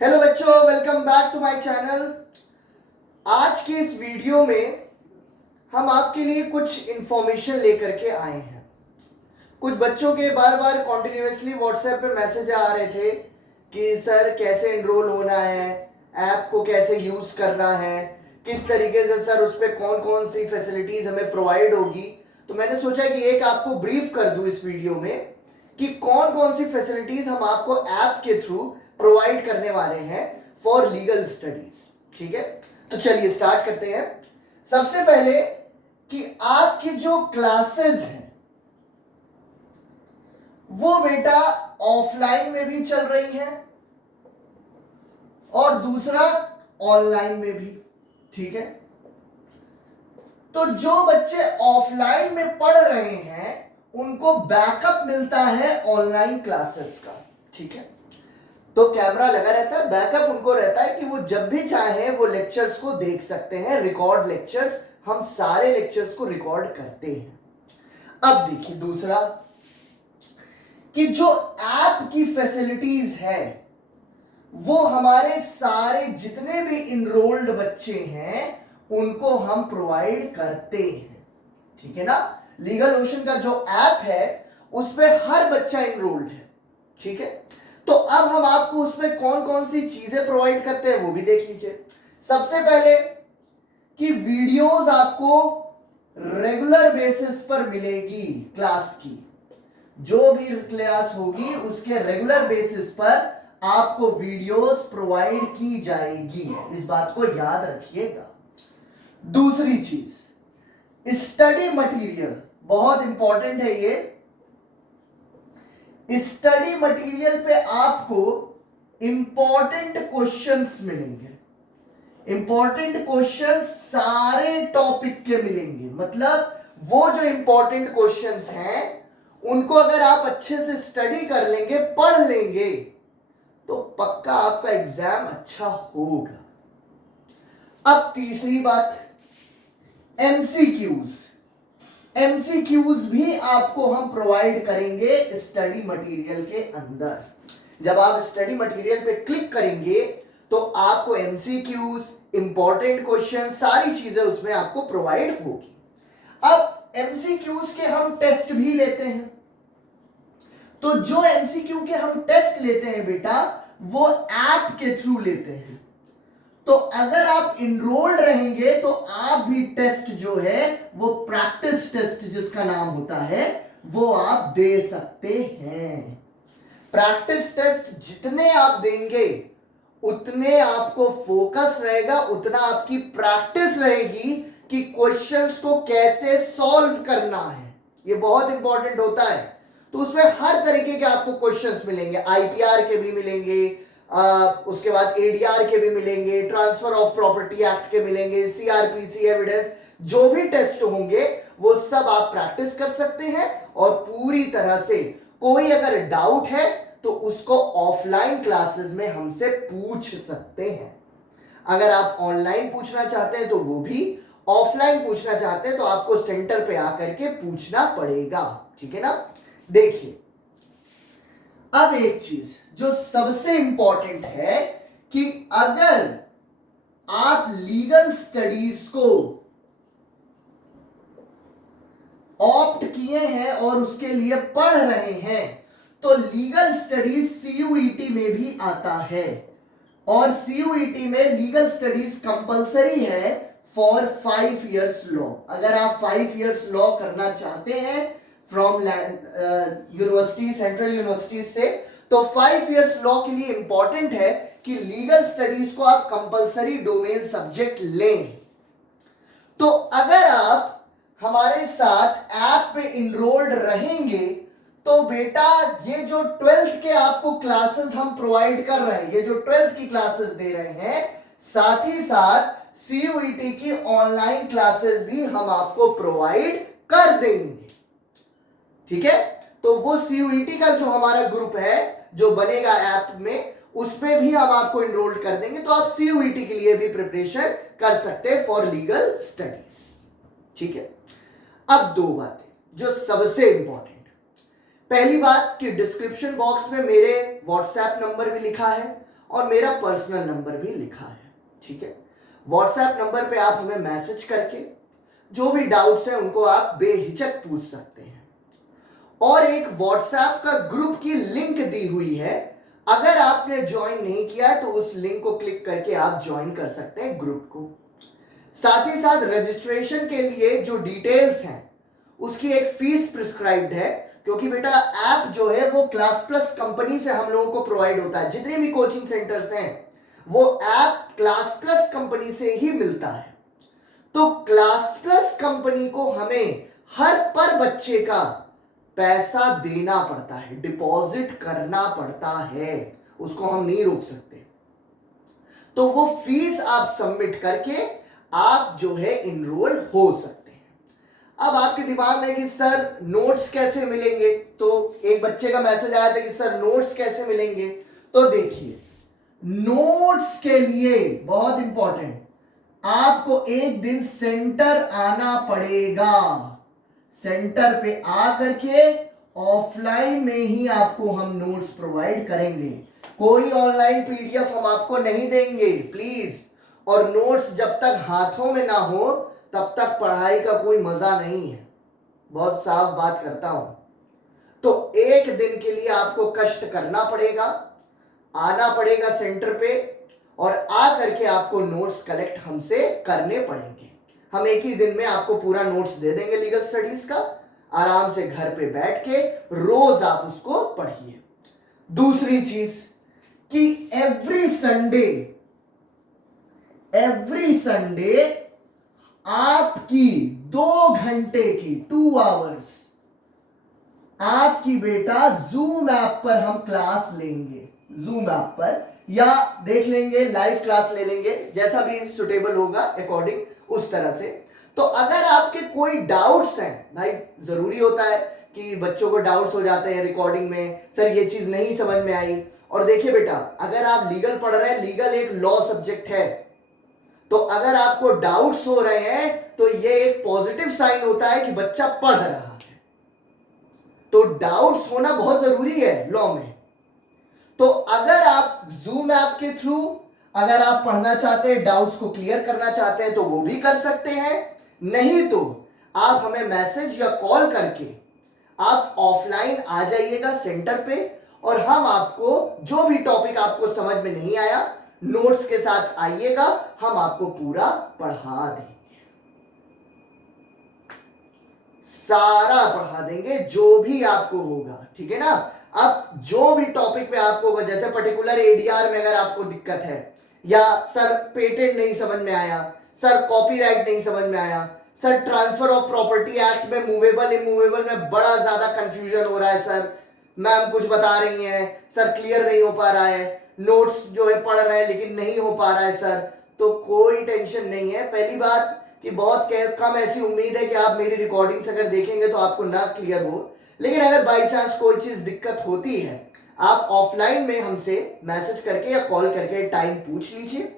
Hello बच्चों, welcome back to my channel. आज के इस वीडियो में हम आपके लिए कुछ इंफॉर्मेशन लेकर के आए हैं। कुछ बच्चों के बार बार कॉन्टिन्यूसली व्हाट्सएप पे मैसेज आ रहे थे कि सर कैसे एनरोल होना है, ऐप को कैसे यूज करना है, किस तरीके से सर उस पर कौन कौन सी फैसिलिटीज हमें प्रोवाइड होगी। तो मैंने सोचा कि एक आपको ब्रीफ कर दूं इस वीडियो में कि कौन कौन सी फैसिलिटीज हम आपको ऐप के थ्रू प्रोवाइड करने वाले हैं फॉर लीगल स्टडीज। ठीक है, तो चलिए स्टार्ट करते हैं। सबसे पहले कि आपकी जो क्लासेस हैं वो बेटा ऑफलाइन में भी चल रही हैं और दूसरा ऑनलाइन में भी। ठीक है, तो जो बच्चे ऑफलाइन में पढ़ रहे हैं उनको बैकअप मिलता है ऑनलाइन क्लासेस का। ठीक है, तो कैमरा लगा रहता है, बैकअप उनको रहता है कि वो जब भी चाहे वो लेक्चर्स को देख सकते हैं। रिकॉर्ड लेक्चर्स, हम सारे लेक्चर्स को रिकॉर्ड करते हैं। अब देखिए दूसरा कि जो ऐप की फैसिलिटीज है वो हमारे सारे जितने भी इनरोल्ड बच्चे हैं उनको हम प्रोवाइड करते हैं। ठीक है ना, लीगल ओशन का जो ऐप है उस पे हर बच्चा इनरोल्ड है। ठीक है, तो अब हम आपको उसमें कौन कौन सी चीजें प्रोवाइड करते हैं वो भी देख लीजिए। सबसे पहले कि वीडियोस आपको रेगुलर बेसिस पर मिलेगी। क्लास की जो भी क्लास होगी उसके रेगुलर बेसिस पर आपको वीडियोस प्रोवाइड की जाएगी, इस बात को याद रखिएगा। दूसरी चीज, स्टडी मटेरियल बहुत इंपॉर्टेंट है। ये स्टडी मटेरियल पे आपको इंपॉर्टेंट क्वेश्चंस मिलेंगे। इंपॉर्टेंट क्वेश्चंस सारे टॉपिक के मिलेंगे, मतलब वो जो इंपॉर्टेंट क्वेश्चंस हैं उनको अगर आप अच्छे से स्टडी कर लेंगे, पढ़ लेंगे, तो पक्का आपका एग्जाम अच्छा होगा। अब तीसरी बात, एमसीक्यूज। एमसीक्यूज भी आपको हम प्रोवाइड करेंगे स्टडी मटेरियल के अंदर। जब आप स्टडी मटेरियल पे क्लिक करेंगे तो आपको एमसीक्यूज, इंपॉर्टेंट क्वेश्चन, सारी चीजें उसमें आपको प्रोवाइड होगी। अब एमसीक्यूज के हम टेस्ट भी लेते हैं, तो जो एमसीक्यू के हम टेस्ट लेते हैं बेटा वो ऐप के थ्रू लेते हैं। तो अगर आप इनरोल्ड रहेंगे तो आप भी टेस्ट जो है वो प्रैक्टिस टेस्ट जिसका नाम होता है वो आप दे सकते हैं। प्रैक्टिस टेस्ट जितने आप देंगे उतने आपको फोकस रहेगा, उतना आपकी प्रैक्टिस रहेगी कि क्वेश्चंस को कैसे सॉल्व करना है। ये बहुत इंपॉर्टेंट होता है। तो उसमें हर तरीके के आपको क्वेश्चंस मिलेंगे, आईपीआर के भी मिलेंगे, उसके बाद एडीआर के भी मिलेंगे, ट्रांसफर ऑफ प्रॉपर्टी एक्ट के मिलेंगे, सीआरपीसी एविडेंस, जो भी टेस्ट होंगे वो सब आप प्रैक्टिस कर सकते हैं। और पूरी तरह से कोई अगर डाउट है तो उसको ऑफलाइन क्लासेस में हमसे पूछ सकते हैं। अगर आप ऑनलाइन पूछना चाहते हैं तो वो भी, ऑफलाइन पूछना चाहते हैं तो आपको सेंटर पे आकर के पूछना पड़ेगा। ठीक है ना। देखिए अब एक चीज जो सबसे इंपॉर्टेंट है कि अगर आप लीगल स्टडीज को ऑप्ट किए हैं और उसके लिए पढ़ रहे हैं तो लीगल स्टडीज सीयूईटी में भी आता है, और सीयूईटी में लीगल स्टडीज कंपलसरी है फॉर 5 इयर्स लॉ। अगर आप 5 इयर्स लॉ करना चाहते हैं फ्रॉम यूनिवर्सिटी, सेंट्रल यूनिवर्सिटी से, तो 5 इयर्स लॉ के लिए इंपॉर्टेंट है कि लीगल स्टडीज को आप कंपलसरी डोमेन सब्जेक्ट लें। तो अगर आप हमारे साथ ऐप पे इनरोल्ड रहेंगे तो बेटा ये जो 12th के आपको क्लासेस हम प्रोवाइड कर रहे हैं, ये जो 12th की क्लासेस दे रहे हैं, साथ ही साथ सीयूईटी की ऑनलाइन क्लासेस भी हम आपको प्रोवाइड कर देंगे। ठीक है, तो वो सीयूईटी का जो हमारा ग्रुप है जो बनेगा ऐप में, उसमें भी हम आपको इनरोल्ड कर देंगे, तो आप सीयूईटी के लिए भी प्रिपरेशन कर सकते हैं फॉर लीगल स्टडीज। ठीक है, अब दो बातें जो सबसे इंपॉर्टेंट। पहली बात कि डिस्क्रिप्शन बॉक्स में मेरे व्हाट्सएप नंबर भी लिखा है और मेरा पर्सनल नंबर भी लिखा है, ठीक है। व्हाट्सएप नंबर पे आप हमें मैसेज करके जो भी डाउट्स हैं उनको आप बेहिचक पूछ सकते हैं। और एक व्हाट्सएप का ग्रुप की लिंक दी हुई है, अगर आपने ज्वाइन नहीं किया है तो उस लिंक को क्लिक करके आप ज्वाइन कर सकते हैं ग्रुप को। साथ ही साथ रजिस्ट्रेशन के लिए जो डिटेल्स हैं उसकी एक फीस प्रिस्क्राइब्ड है, क्योंकि बेटा ऐप जो है वो क्लास प्लस कंपनी से हम लोगों को प्रोवाइड होता है। जितने भी कोचिंग सेंटर्स हैं वो ऐप क्लास प्लस कंपनी से ही मिलता है। तो क्लास प्लस कंपनी को हमें हर पर बच्चे का पैसा देना पड़ता है, डिपॉजिट करना पड़ता है, उसको हम नहीं रोक सकते। तो वो फीस आप सबमिट करके आप जो है इनरोल हो सकते हैं। अब आपके दिमाग में कि सर नोट्स कैसे मिलेंगे, तो एक बच्चे का मैसेज आया था कि सर नोट्स कैसे मिलेंगे। तो देखिए, नोट्स के लिए बहुत इंपॉर्टेंट, आपको एक दिन सेंटर आना पड़ेगा। सेंटर पे आकर के ऑफलाइन में ही आपको हम नोट्स प्रोवाइड करेंगे, कोई ऑनलाइन पीडीएफ हम आपको नहीं देंगे प्लीज। और नोट्स जब तक हाथों में ना हो तब तक पढ़ाई का कोई मजा नहीं है, बहुत साफ बात करता हूं। तो एक दिन के लिए आपको कष्ट करना पड़ेगा, आना पड़ेगा सेंटर पे, और आ करके आपको नोट्स कलेक्ट हमसे करने पड़ेंगे। हम एक ही दिन में आपको पूरा नोट्स दे देंगे लीगल स्टडीज का, आराम से घर पे बैठ के रोज आप उसको पढ़िए। दूसरी चीज कि एवरी संडे आपकी 2 घंटे की 2 आवर्स आपकी बेटा जूम ऐप पर हम क्लास लेंगे, जूम ऐप पर, या देख लेंगे लाइव क्लास ले लेंगे, जैसा भी सुटेबल होगा अकॉर्डिंग उस तरह से। तो अगर आपके कोई डाउट्स हैं, भाई जरूरी होता है कि बच्चों को डाउट्स हो जाते हैं रिकॉर्डिंग में, सर ये चीज नहीं समझ में आई। और देखिए बेटा, अगर आप लीगल पढ़ रहे हैं, लीगल एक लॉ सब्जेक्ट है, तो अगर आपको डाउट्स हो रहे हैं तो ये एक पॉजिटिव साइन होता है कि बच्चा पढ़ रहा है। तो डाउट्स होना बहुत जरूरी है लॉ में। तो अगर आप जूम ऐप के थ्रू अगर आप पढ़ना चाहते हैं, डाउट्स को क्लियर करना चाहते हैं, तो वो भी कर सकते हैं। नहीं तो आप हमें मैसेज या कॉल करके आप ऑफलाइन आ जाइएगा सेंटर पे, और हम आपको जो भी टॉपिक आपको समझ में नहीं आया नोट्स के साथ आइएगा, हम आपको पूरा पढ़ा देंगे, सारा पढ़ा देंगे जो भी आपको होगा, ठीक है ना। अब जो भी टॉपिक पे आपको होगा, जैसे पर्टिकुलर एडीआर में अगर आपको दिक्कत है, या सर पेटेंट नहीं समझ में आया, सर कॉपीराइट नहीं समझ में आया, sir transfer of property act में मूवेबल इमूवेबल में बड़ा ज्यादा कंफ्यूजन हो रहा है, सर मैम कुछ बता रही हैं, सर क्लियर नहीं हो पा रहा है, नोट्स जो है पढ़ रहे हैं लेकिन नहीं हो पा रहा है सर, तो कोई टेंशन नहीं है। पहली बात कि बहुत कम ऐसी उम्मीद है कि आप मेरी रिकॉर्डिंग्स अगर देखेंगे तो आपको ना क्लियर हो, लेकिन अगर बाई चांस कोई चीज दिक्कत होती है, आप ऑफलाइन में हमसे मैसेज करके या कॉल करके टाइम पूछ लीजिए,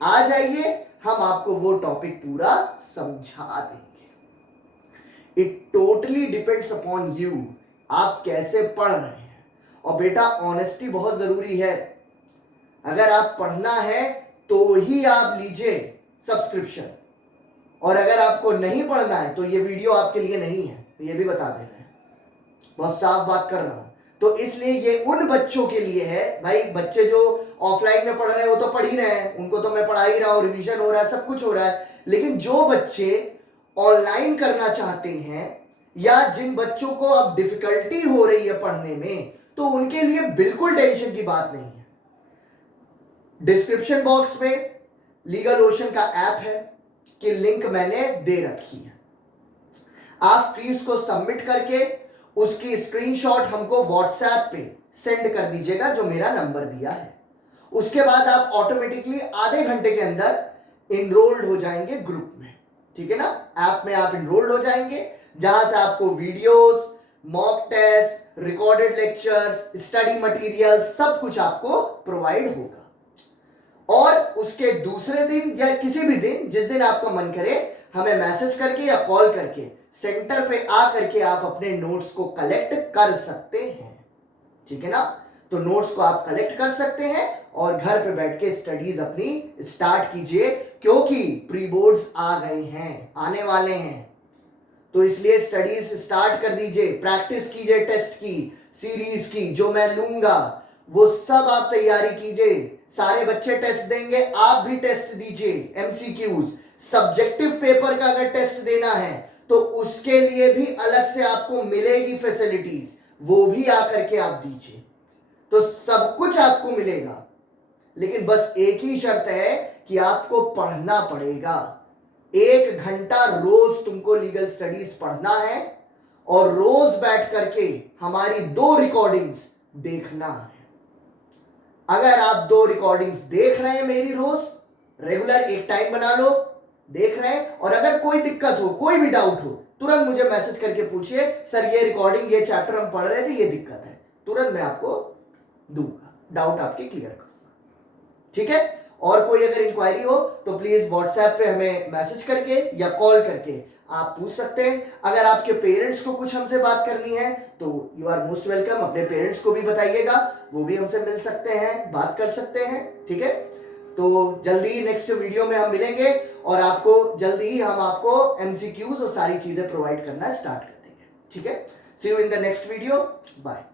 आ जाइए, हम आपको वो टॉपिक पूरा समझा देंगे। It totally depends upon you, आप कैसे पढ़ रहे हैं। और बेटा ऑनेस्टी बहुत जरूरी है, अगर आप पढ़ना है तो ही आप लीजिए सब्सक्रिप्शन, और अगर आपको नहीं पढ़ना है तो ये वीडियो आपके लिए नहीं है, ये भी बता दे रहे हैं, बहुत साफ बात कर रहा हूं। तो इसलिए ये उन बच्चों के लिए है, भाई बच्चे जो ऑफलाइन में पढ़ रहे हैं वो तो पढ़ ही रहे हैं, उनको तो मैं पढ़ा ही रहा हूं, रिवीजन हो रहा है, सब कुछ हो रहा है, लेकिन जो बच्चे ऑनलाइन करना चाहते हैं या जिन बच्चों को अब डिफिकल्टी हो रही है पढ़ने में, तो उनके लिए बिल्कुल टेंशन की बात नहीं है। डिस्क्रिप्शन बॉक्स में लीगल ओशन का ऐप है कि लिंक मैंने दे रखी है, आप फीस को सबमिट करके उसकी स्क्रीनशॉट हमको व्हाट्सएप पे सेंड कर दीजिएगा, जो मेरा नंबर दिया है। उसके बाद आप ऑटोमेटिकली आधे घंटे के अंदर इनरोल्ड हो जाएंगे ग्रुप में, ठीक है ना। ऐप में आप इनरोल्ड हो जाएंगे, जहां से आपको videos, mock test, recorded lectures, study material सब कुछ आपको प्रोवाइड होगा। और उसके दूसरे दिन या किसी भी दिन जिस दिन आपका मन करे, हमें मैसेज करके या कॉल करके सेंटर पे आ करके आप अपने नोट्स को कलेक्ट कर सकते हैं, ठीक है ना। तो नोट्स को आप कलेक्ट कर सकते हैं और घर पे बैठ के स्टडीज अपनी स्टार्ट कीजिए, क्योंकि प्री बोर्ड्स आ गए हैं, आने वाले हैं। तो इसलिए स्टडीज स्टार्ट कर दीजिए, प्रैक्टिस कीजिए टेस्ट की, सीरीज की जो मैं लूंगा वो सब आप तैयारी कीजिए। सारे बच्चे टेस्ट देंगे, आप भी टेस्ट दीजिए। एमसीक्यूज सब्जेक्टिव पेपर का अगर टेस्ट देना है तो उसके लिए भी अलग से आपको मिलेगी फैसिलिटीज, वो भी आकर के आप दीजिए। तो सब कुछ आपको मिलेगा, लेकिन बस एक ही शर्त है कि आपको पढ़ना पड़ेगा। 1 घंटा रोज तुमको लीगल स्टडीज पढ़ना है और रोज बैठ करके हमारी 2 रिकॉर्डिंग्स देखना है। अगर आप 2 रिकॉर्डिंग्स देख रहे हैं मेरी रोज, रेगुलर एक टाइम बना लो, देख रहे हैं, और अगर कोई दिक्कत हो, कोई भी डाउट हो, तुरंत मुझे मैसेज करके पूछिए, सर ये रिकॉर्डिंग, ये चैप्टर हम पढ़ रहे थे, ये दिक्कत है, तुरंत मैं आपको दूंगा, डाउट आपके क्लियर करूंगा। ठीक है? और कोई अगर इंक्वायरी हो तो प्लीज व्हाट्सएप पे हमें मैसेज करके या कॉल करके आप पूछ सकते हैं। अगर आपके पेरेंट्स को कुछ हमसे बात करनी है तो यू आर मोस्ट वेलकम, अपने पेरेंट्स को भी बताइएगा, वो भी हमसे मिल सकते हैं, बात कर सकते हैं। ठीक है? तो जल्दी ही नेक्स्ट वीडियो में हम मिलेंगे और आपको जल्दी ही हम आपको एमसीक्यूज और सारी चीजें प्रोवाइड करना स्टार्ट कर देंगे। ठीक है? See you in the next video, bye.